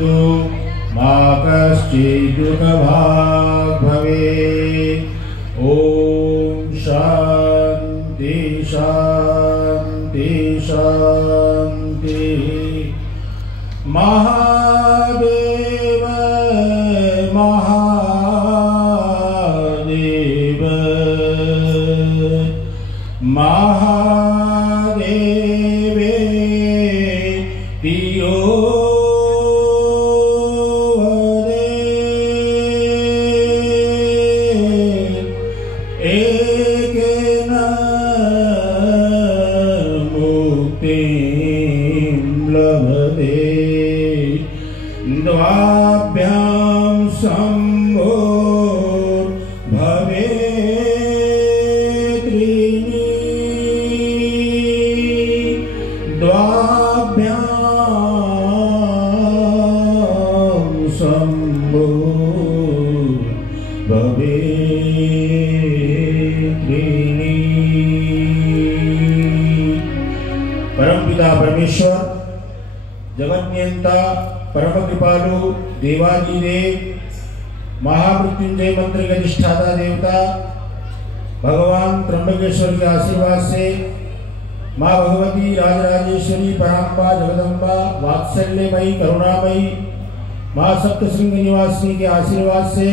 भवन्तु मा कश्चित् दुःखभाग् भवेत्। ॐ शान्ति शान्ति शान्ति। महादेव महादेव महादेवे पियो एकेन मुक्तिं लभते द्वाभ्यां शम्भो भवेत् त्रीणि द्वाभ्यां शम्भो भवेत् त्रीणि। परमपिता परमेश्वर जगत नियंता परम कृपालु देवादिदेव महामृत्युंजय मंत्र के अधिष्ठाता देवता भगवान त्र्यंबकेश्वर के आशीर्वाद से माँ भगवती राजराजेश्वरी पराम्बा जगदम्बा वात्सल्यमयी करुणामयी माँ सप्तशृंग निवासिनी के आशीर्वाद से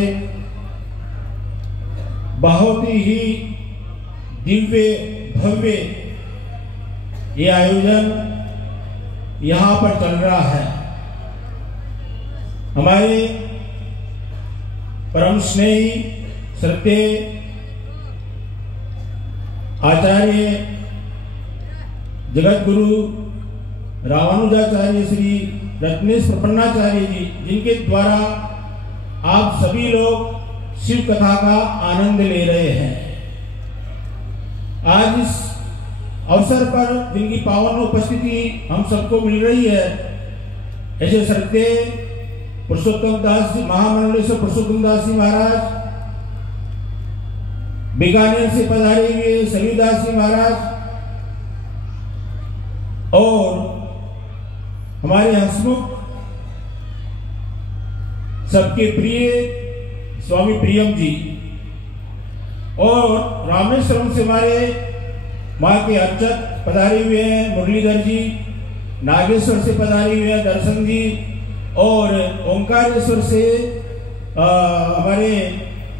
बहुत ही दिव्य भव्य ये आयोजन यहाँ पर चल रहा है। हमारे परम स्नेही श्रद्धेय आचार्य जगत गुरु रामानुजाचार्य श्री रत्नेश प्रपन्नाचार्य जी, जिनके द्वारा आप सभी लोग शिव कथा का आनंद ले रहे हैं। आज इस अवसर पर जिनकी पावन उपस्थिति हम सबको मिल रही है, ऐसे श्रद्धेय पुरुषोत्तम दास जी, महामंडलेश्वर पुरुषोत्तम दास जी महाराज, बीकानेर से पधारे हुए सलीदास जी महाराज और हमारे हंसमुख सबके प्रिय स्वामी प्रियम जी, और रामेश्वरम से हमारे माँ के अर्चक पधारे हुए हैं मुरलीधर जी, नागेश्वर से पधारे हुए हैं दर्शन जी, और ओंकारेश्वर से हमारे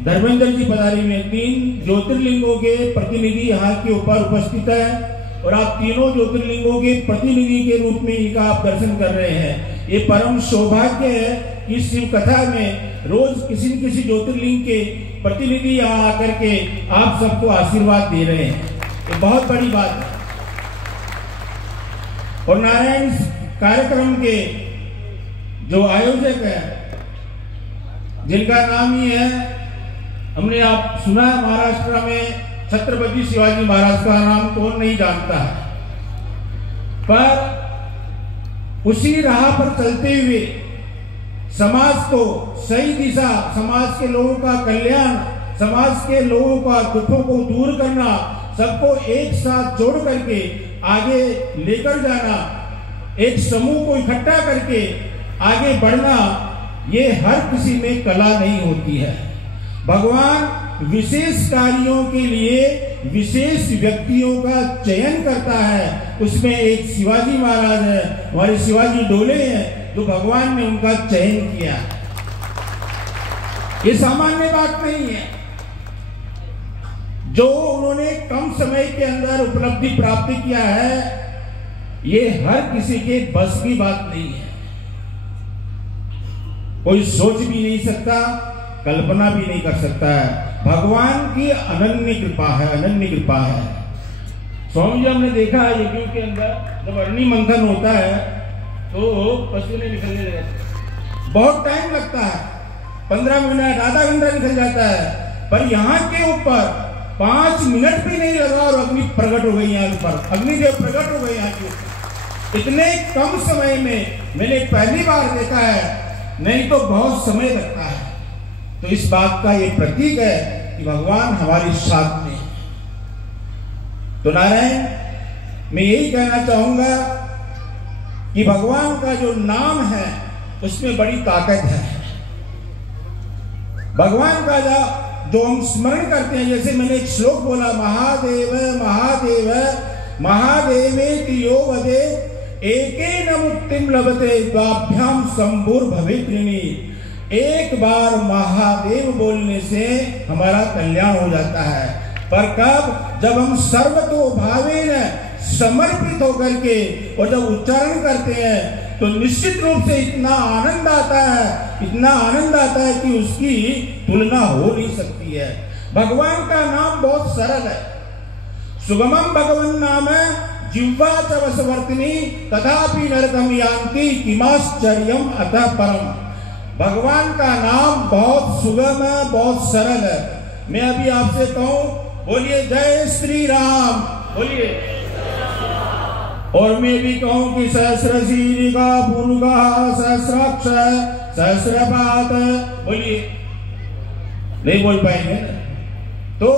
धर्मेंद्र जी पधारे हुए हैं। 3 ज्योतिर्लिंगों के प्रतिनिधि यहाँ के ऊपर उपस्थित है और आप तीनों ज्योतिर्लिंगों के प्रतिनिधि के रूप में इनका आप दर्शन कर रहे हैं। ये परम सौभाग्य है कि शिव कथा में रोज किसी न किसी ज्योतिर्लिंग के प्रतिनिधि यहाँ आकर के आप सबको आशीर्वाद दे रहे हैं, ये बहुत बड़ी बात है। और नारायण कार्यक्रम के जो आयोजक है, जिनका नाम ही है, हमने आप सुना है महाराष्ट्र में छत्रपति शिवाजी महाराज का नाम कौन नहीं जानता है, पर उसी राह पर चलते हुए समाज को सही दिशा, समाज के लोगों का कल्याण, समाज के लोगों का दुखों को दूर करना, सबको एक साथ जोड़ करके आगे लेकर जाना, एक समूह को इकट्ठा करके आगे बढ़ना, ये हर किसी में कला नहीं होती है। भगवान विशेष कार्यों के लिए विशेष व्यक्तियों का चयन करता है। उसमें एक शिवाजी महाराज है, हमारे शिवाजी डोले हैं, जो भगवान ने उनका चयन किया। ये सामान्य बात नहीं है। जो उन्होंने कम समय के अंदर उपलब्धि प्राप्त किया है, ये हर किसी के बस की बात नहीं है। कोई सोच भी नहीं सकता, कल्पना भी नहीं कर सकता है। भगवान की अनन्य कृपा है, अनन्य कृपा है। स्वामी जी, हमने देखा है यज्ञों के अंदर जब अग्नि मंथन होता है तो पसीने निकलने लगते, बहुत टाइम लगता है, 15 मिनट, आधा घंटा निकल जाता है, पर यहाँ के ऊपर 5 मिनट भी नहीं लगा और अग्नि प्रकट हो गई। यहाँ पर अग्निदेव प्रकट हो गए यहाँ के ऊपर। इतने कम समय में मैंने पहली बार देखा है, नहीं तो बहुत समय लगता है। तो इस बात का ये प्रतीक है कि भगवान हमारे साथ में है। तो नारायण, मैं यही कहना चाहूंगा कि भगवान का जो नाम है उसमें बड़ी ताकत है। भगवान का जो हम स्मरण करते हैं, जैसे मैंने एक श्लोक बोला, महादेव महादेव महादेवेति यो वदे एकेन मुक्तिम लभते द्वाभ्याम संभूर भवित्रिणी। एक बार महादेव बोलने से हमारा कल्याण हो जाता है। पर कब? जब हम सर्वतो भावेन समर्पित होकर के और जब उच्चारण करते हैं तो निश्चित रूप से इतना आनंद आता है, इतना आनंद आता है कि उसकी तुलना हो नहीं सकती है। भगवान का नाम बहुत सरल है। सुगमम भगवन नाम जिह्वा च वशवर्तिनी तथापि नरकम यान्ति किमाश्चर्यम अतः परम। भगवान का नाम बहुत सुगम है, बहुत सरल है। मैं अभी आपसे कहूं, बोलिए जय श्री राम, बोलिए। और मैं भी कहूं कि सहस्र शीर्षा पुरुगा सहस्राक्ष सहस्रपाद, बोलिए। नहीं बोल पाएंगे ना? तो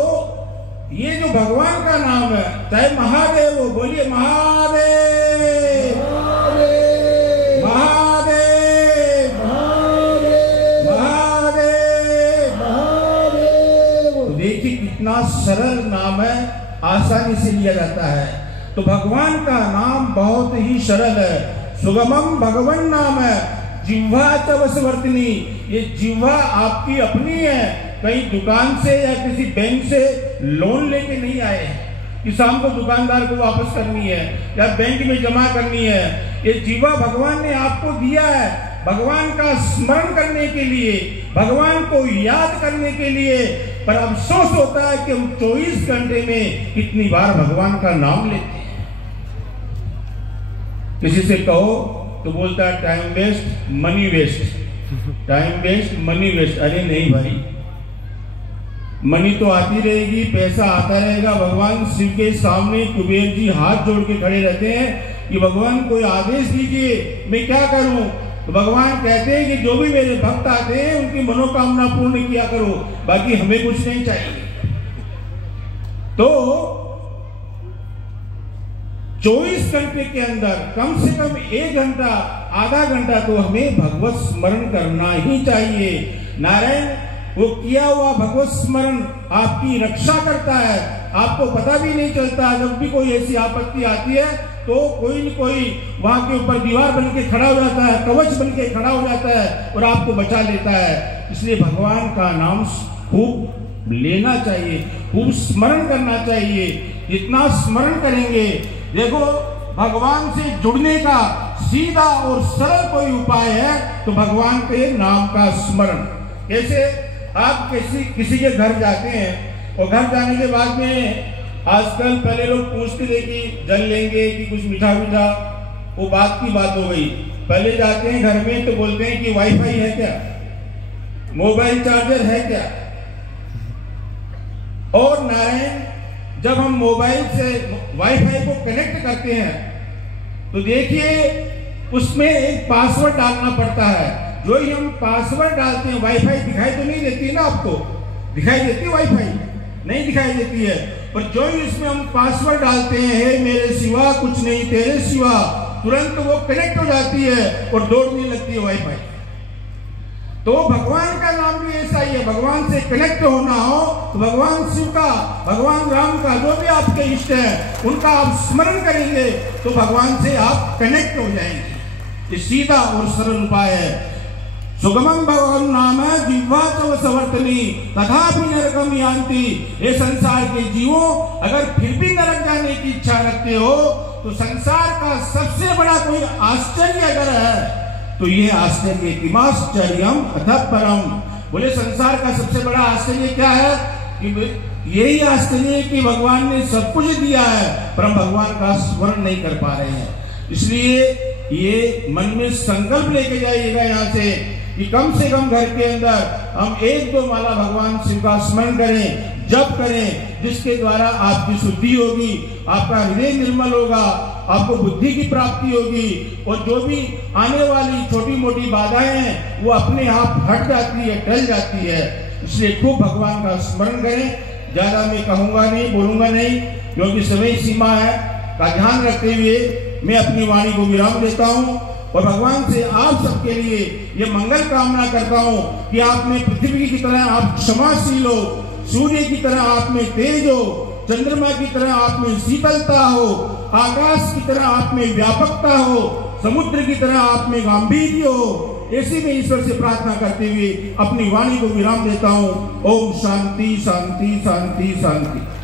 ये जो भगवान का नाम है, चाहे महादेव हो, बोलिए महादेव महादेव महादेव महादेव महादेव। तो देखिए कितना सरल नाम है, आसानी से लिया जाता है। तो भगवान का नाम बहुत ही सरल है। सुगमम भगवन नाम है, जिह्वा च वशवर्तिनी। ये जिह्वा आपकी अपनी है, कहीं दुकान से या किसी बैंक से लोन लेके नहीं आए हैं कि शाम को दुकानदार को वापस करनी है या बैंक में जमा करनी है। ये जिह्वा भगवान ने आपको दिया है भगवान का स्मरण करने के लिए, भगवान को याद करने के लिए। पर अफसोस होता है कि हम 24 घंटे में कितनी बार भगवान का नाम लेते हैं। किसी से कहो तो बोलता है time waste money waste, time waste money waste. अरे नहीं भाई, मनी तो आती रहेगी, पैसा आता रहेगा। भगवान शिव के सामने कुबेर जी हाथ जोड़ के खड़े रहते हैं कि भगवान कोई आदेश दीजिए, मैं क्या करूं? तो भगवान कहते हैं कि जो भी मेरे भक्त आते हैं उनकी मनोकामना पूर्ण किया करो, बाकी हमें कुछ नहीं चाहिए। तो 24 घंटे के अंदर कम से कम 1 घंटा आधा घंटा तो हमें भगवत स्मरण करना ही चाहिए। नारायण वो किया हुआ भगवत स्मरण आपकी रक्षा करता है, आपको पता भी नहीं चलता। जब भी कोई ऐसी आपत्ति आती है तो कोई न कोई वहां के ऊपर दीवार बन के खड़ा हो जाता है, कवच बन के खड़ा हो जाता है और आपको बचा लेता है। इसलिए भगवान का नाम खूब लेना चाहिए, खूब स्मरण करना चाहिए। जितना स्मरण करेंगे, देखो भगवान से जुड़ने का सीधा और सरल कोई उपाय है तो भगवान के नाम का स्मरण। कैसे? आप किसी के घर जाते हैं और घर जाने के बाद में आजकल पहले लोग पूछते थे कि जल लेंगे कि कुछ मीठा मीठा, वो बात की बात हो गई। पहले जाते हैं घर में तो बोलते हैं कि वाईफाई है क्या, मोबाइल चार्जर है क्या। और नारायण जब हम मोबाइल से वाईफाई को कनेक्ट करते हैं तो देखिए उसमें एक पासवर्ड डालना पड़ता है। जो ही हम पासवर्ड डालते हैं, वाईफाई दिखाई तो नहीं देती ना आपको? दिखाई देती वाईफाई? नहीं दिखाई देती है। पर जो ही इसमें हम पासवर्ड डालते हैं, हे मेरे सिवा कुछ नहीं तेरे सिवा, तुरंत वो कनेक्ट हो जाती है और दौड़ने लगती है वाईफाई। तो भगवान का नाम भी ऐसा ही है। भगवान से कनेक्ट होना हो तो भगवान शिव का, भगवान राम का, जो भी आपके इष्ट है उनका आप स्मरण करेंगे तो भगवान से आप कनेक्ट हो जाएंगे। ये सीधा और सरल उपाय है। सुगमं भगवान नाम जिह्वा च वशवर्तिनी तथापि नरकम यान्ति। ये संसार के जीवों, अगर फिर भी नरक जाने की इच्छा रखते हो तो संसार का सबसे बड़ा कोई आश्चर्य अगर है तो ये आश्चर्य किमाश्चर्यम अतः परम। बोले संसार का सबसे बड़ा आश्चर्य क्या है? कि यही आश्चर्य कि भगवान ने सब कुछ दिया है पर हम भगवान का स्मरण नहीं कर पा रहे हैं। इसलिए ये मन में संकल्प लेके जाइएगा यहाँ से कि कम से कम घर के अंदर हम 1-2 माला भगवान शिव का स्मरण करें, जप करें, जिसके द्वारा आपकी शुद्धि होगी, आपका हृदय निर्मल होगा, आपको बुद्धि की प्राप्ति होगी और जो भी आने वाली छोटी मोटी बाधाएं हैं वो अपने आप हट जाती है, टल जाती है। इसलिए खूब भगवान का स्मरण करें। ज्यादा मैं कहूंगा नहीं, बोलूंगा नहीं, क्योंकि समय सीमा है का ध्यान रखते हुए मैं अपनी वाणी को विराम देता हूँ। और भगवान से आप सबके लिए ये मंगल कामना करता हूं कि आप में पृथ्वी की तरह आप क्षमाशील हो, सूर्य की तरह आप में तेज हो, चंद्रमा की तरह आप में शीतलता हो, आकाश की तरह आप में व्यापकता हो, समुद्र की तरह आप में गांभीर्य हो। ऐसी में ईश्वर से प्रार्थना करते हुए अपनी वाणी को विराम देता हूं। ओम शांति शांति शांति शांति।